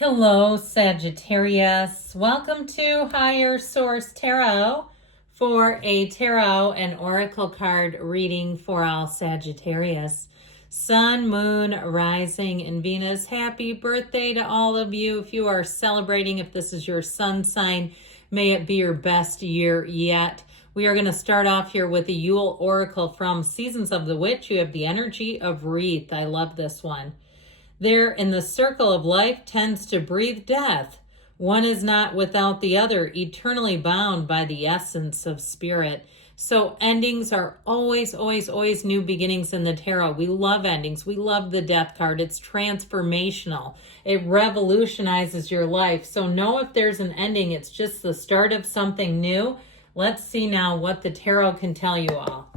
Hello, Sagittarius. Welcome to Higher Source Tarot for a tarot and oracle card reading for all Sagittarius. Sun, Moon, Rising, and Venus. Happy birthday to all of you. If you are celebrating, if this is your sun sign, may it be your best year yet. We are going to start off here with the Yule Oracle from Seasons of the Witch. You have the energy of Wreath. I love this one. There in the circle of life tends to breathe death. One is not without the other, eternally bound by the essence of spirit. So endings are always new beginnings in the tarot. We love endings. We love the death card. It's transformational. It revolutionizes your life. So know if there's an ending, it's just the start of something new. Let's see now what the tarot can tell you all.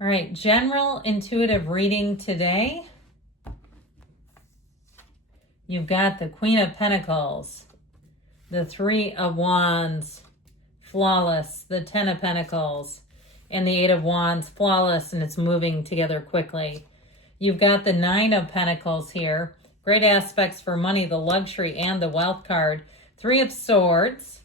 All right, general intuitive reading today. You've got the Queen of Pentacles, the Three of Wands, flawless, the Ten of Pentacles, and the Eight of Wands, flawless, and it's moving together quickly. You've got the Nine of Pentacles here, great aspects for money, the luxury, and the wealth card. Three of Swords,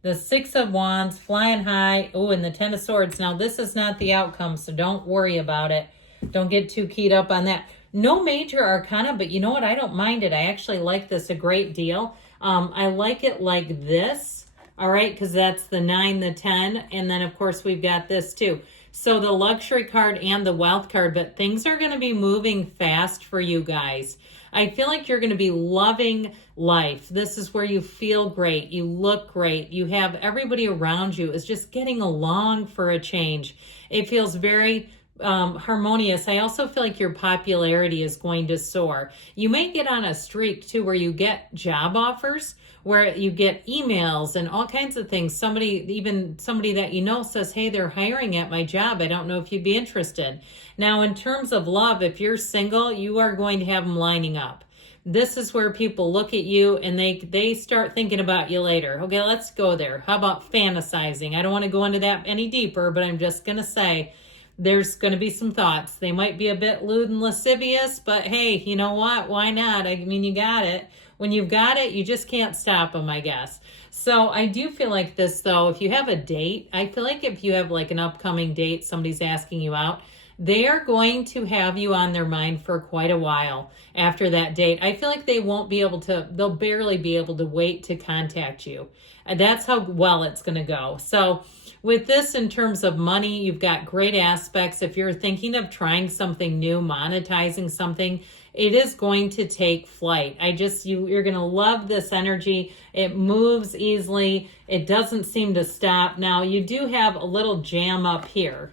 the Six of Wands, flying high. Oh, and the Ten of Swords. Now, this is not the outcome, so don't worry about it. Don't get too keyed up on that. No major arcana, but you know what? I don't mind it. I actually like this a great deal. I like it like this, all right, because that's the 9, the 10, and then, of course, we've got this too. So the luxury card and the wealth card, but things are going to be moving fast for you guys. I feel like you're going to be loving life. This is where you feel great. You look great. You have everybody around you is just getting along for a change. It feels very harmonious. I also feel like your popularity is going to soar. You may get on a streak too where you get job offers, where you get emails and all kinds of things. Even somebody that you know says, hey, they're hiring at my job. I don't know if you'd be interested. Now, in terms of love, if you're single, you are going to have them lining up. This is where people look at you and they start thinking about you later. Okay, let's go there. How about fantasizing? I don't want to go into that any deeper, but I'm just going to say, there's going to be some thoughts. They might be a bit lewd and lascivious, but hey, you know what? Why not? I mean, you got it. When you've got it, you just can't stop them, I guess. So I do feel like this, though, if you have a date, I feel like if you have like an upcoming date, somebody's asking you out, they are going to have you on their mind for quite a while after that date. I feel like they'll barely be able to wait to contact you. And that's how well it's going to go. So with this, in terms of money, you've got great aspects. If you're thinking of trying something new, monetizing something, it is going to take flight. You're going to love this energy. It moves easily. It doesn't seem to stop. Now, you do have a little jam up here.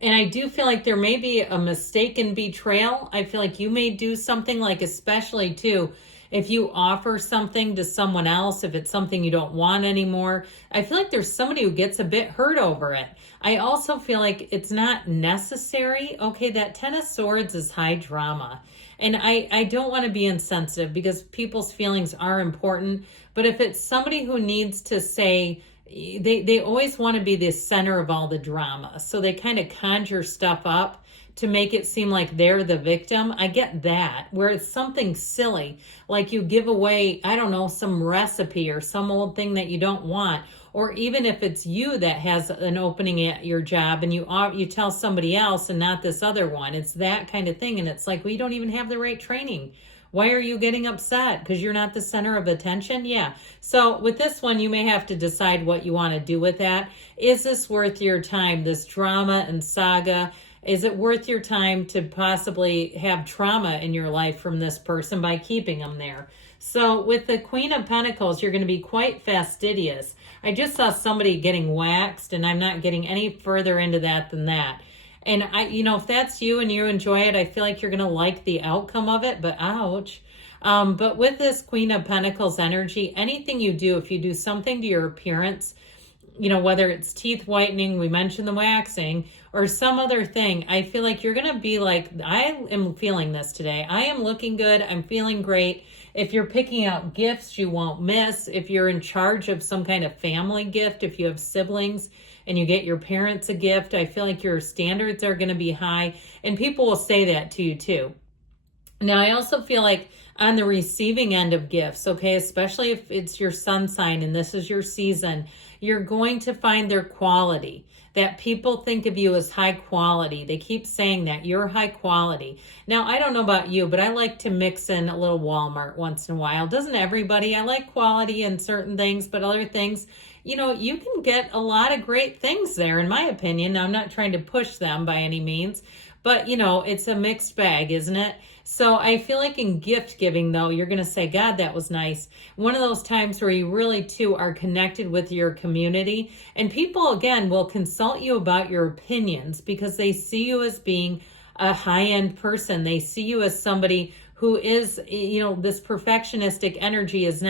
And I do feel like there may be a mistaken betrayal. I feel like you may do something like, especially too, if you offer something to someone else, if it's something you don't want anymore, I feel like there's somebody who gets a bit hurt over it. I also feel like it's not necessary. Okay, that Ten of Swords is high drama. And I don't want to be insensitive because people's feelings are important. But if it's somebody who needs to say, they always want to be the center of all the drama. So they kind of conjure stuff up to make it seem like they're the victim. I get that, where it's something silly, like you give away, I don't know, some recipe or some old thing that you don't want. Or even if it's you that has an opening at your job and you tell somebody else and not this other one. It's that kind of thing. And it's like, well, you don't even have the right training. Why are you getting upset? Because you're not the center of attention? Yeah. So with this one, you may have to decide what you want to do with that. Is this worth your time, this drama and saga? Is it worth your time to possibly have trauma in your life from this person by keeping them there? So with the Queen of Pentacles, you're going to be quite fastidious. I just saw somebody getting waxed, and I'm not getting any further into that than that. And if that's you and you enjoy it, I feel like you're going to like the outcome of it, but ouch. But with this Queen of Pentacles energy, anything you do, if you do something to your appearance, you know, whether it's teeth whitening, we mentioned the waxing, or some other thing, I feel like you're going to be like, I am feeling this today. I am looking good. I'm feeling great. If you're picking out gifts, you won't miss. If you're in charge of some kind of family gift, if you have siblings and you get your parents a gift, I feel like your standards are going to be high, and people will say that to you too. Now, I also feel like on the receiving end of gifts, okay, especially if it's your sun sign and this is your season, you're going to find their quality, that people think of you as high quality. They keep saying that you're high quality. Now, I don't know about you, but I like to mix in a little Walmart once in a while. Doesn't everybody? I like quality in certain things, but other things, you know, you can get a lot of great things there, in my opinion. Now, I'm not trying to push them by any means, but, you know, it's a mixed bag, isn't it? So I feel like in gift giving, though, you're going to say, God, that was nice. One of those times where you really, too, are connected with your community. And people, again, will consult you about your opinions because they see you as being a high-end person. They see you as somebody who is, you know, this perfectionistic energy is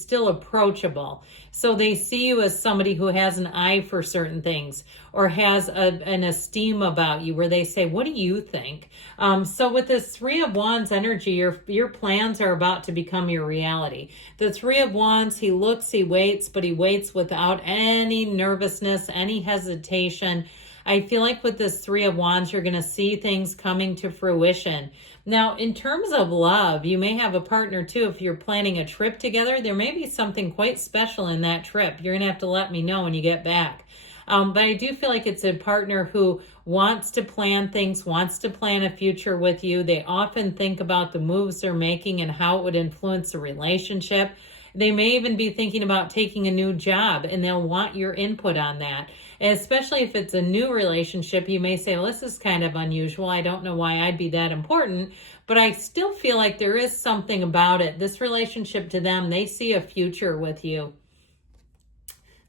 still approachable. So they see you as somebody who has an eye for certain things or has an esteem about you where they say, what do you think? So with this Three of Wands energy, your plans are about to become your reality. The Three of Wands, he looks, he waits, but he waits without any nervousness, any hesitation. I feel like with this Three of Wands, you're going to see things coming to fruition. Now, in terms of love, you may have a partner too. If you're planning a trip together, there may be something quite special in that trip. You're going to have to let me know when you get back. But I do feel like it's a partner who wants to plan things, wants to plan a future with you. They often think about the moves they're making and how it would influence the relationship. They may even be thinking about taking a new job, and they'll want your input on that. And especially if it's a new relationship, you may say, well, this is kind of unusual. I don't know why I'd be that important, but I still feel like there is something about it. This relationship to them, they see a future with you.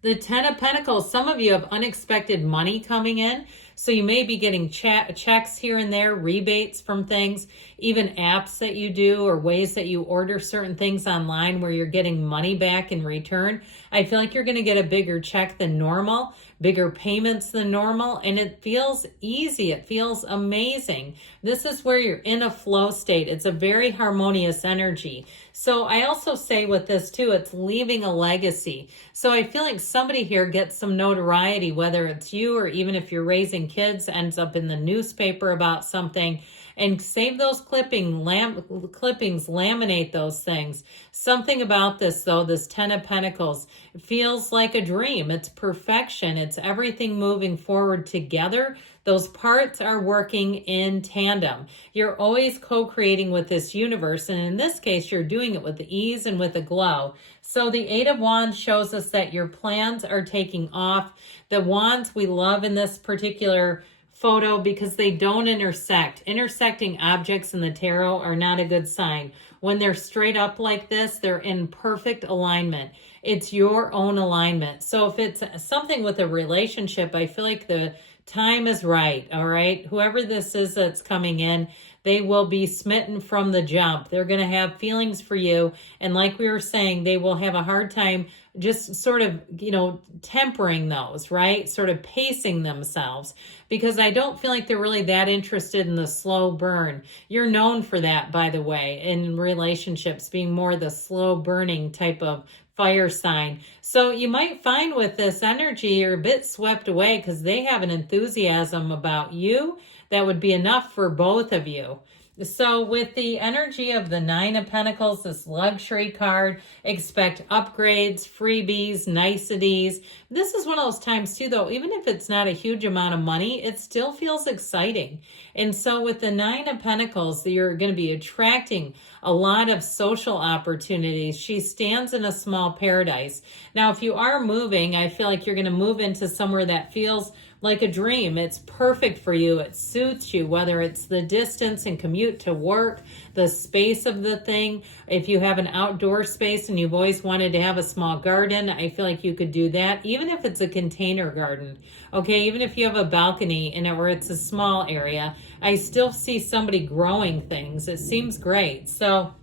The Ten of Pentacles, some of you have unexpected money coming in. So you may be getting checks here and there, rebates from things, even apps that you do or ways that you order certain things online where you're getting money back in return. I feel like you're going to get a bigger check than normal, bigger payments than normal, and it feels easy. It feels amazing. This is where you're in a flow state. It's a very harmonious energy. So I also say with this too, it's leaving a legacy. So I feel like somebody here gets some notoriety, whether it's you or even if you're raising kids, ends up in the newspaper about something, and save those clippings, laminate those things. Something about this, though, this Ten of Pentacles, feels like a dream. It's perfection. It's everything moving forward together. Those parts are working in tandem. You're always co-creating with this universe, and in this case, you're doing it with ease and with a glow. So the Eight of Wands shows us that your plans are taking off. The wands we love in this particular photo because they don't intersect. Intersecting objects in the tarot are not a good sign. When they're straight up like this, they're in perfect alignment. It's your own alignment. So if it's something with a relationship, I feel like the time is right, all right? Whoever this is that's coming in, they will be smitten from the jump. They're going to have feelings for you. And like we were saying, they will have a hard time just sort of, you know, tempering those, right? Sort of pacing themselves, because I don't feel like they're really that interested in the slow burn. You're known for that, by the way, in relationships, being more the slow burning type of fire sign. So you might find with this energy, you're a bit swept away because they have an enthusiasm about you that would be enough for both of you. So with the energy of the Nine of Pentacles, this luxury card, expect upgrades, freebies, niceties. This is one of those times too, though, even if it's not a huge amount of money, it still feels exciting. And so with the Nine of Pentacles, you're going to be attracting a lot of social opportunities. She stands in a small paradise. Now, if you are moving, I feel like you're going to move into somewhere that feels like a dream. It's perfect for you. It suits you, whether it's the distance and commute to work, the space of the thing. If you have an outdoor space and you've always wanted to have a small garden, I feel like you could do that, even if it's a container garden. Okay, even if you have a balcony or it's a small area, I still see somebody growing things. It seems great. So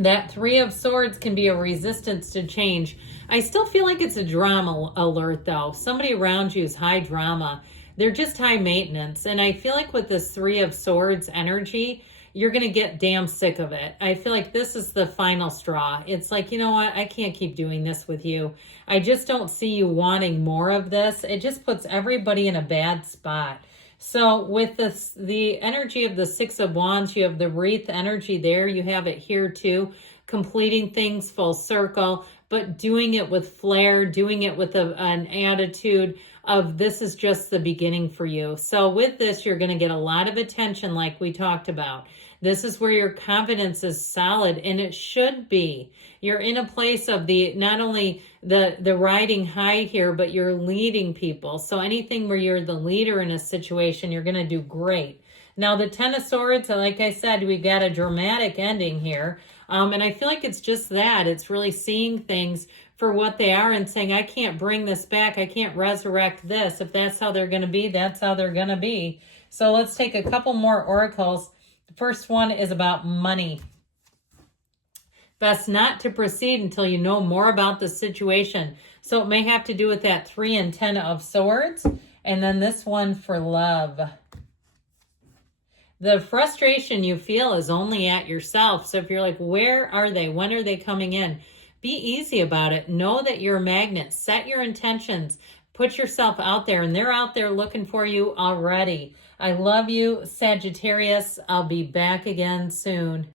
That Three of Swords can be a resistance to change. I still feel like it's a drama alert, though. Somebody around you is high drama. They're just high maintenance. And I feel like with this Three of Swords energy, you're going to get damn sick of it. I feel like this is the final straw. It's like, you know what? I can't keep doing this with you. I just don't see you wanting more of this. It just puts everybody in a bad spot. So with this, the energy of the Six of Wands, you have the wreath energy there. You have it here too, completing things full circle, but doing it with flair, doing it with an attitude of this is just the beginning for you. So with this, you're going to get a lot of attention like we talked about. This is where your confidence is solid, and it should be. You're in a place of the not only the riding high here, but you're leading people. So anything where you're the leader in a situation, you're going to do great. Now, the Ten of Swords, like I said, we've got a dramatic ending here. And I feel like it's just that. It's really seeing things for what they are and saying, I can't bring this back. I can't resurrect this. If that's how they're going to be, that's how they're going to be. So let's take a couple more oracles. The first one is about money. Best not to proceed until you know more about the situation. So it may have to do with that 3 and 10 of Swords. And then this one for love. The frustration you feel is only at yourself. So if you're like, where are they? When are they coming in? Be easy about it. Know that you're a magnet. Set your intentions. Put yourself out there, and they're out there looking for you already. I love you, Sagittarius. I'll be back again soon.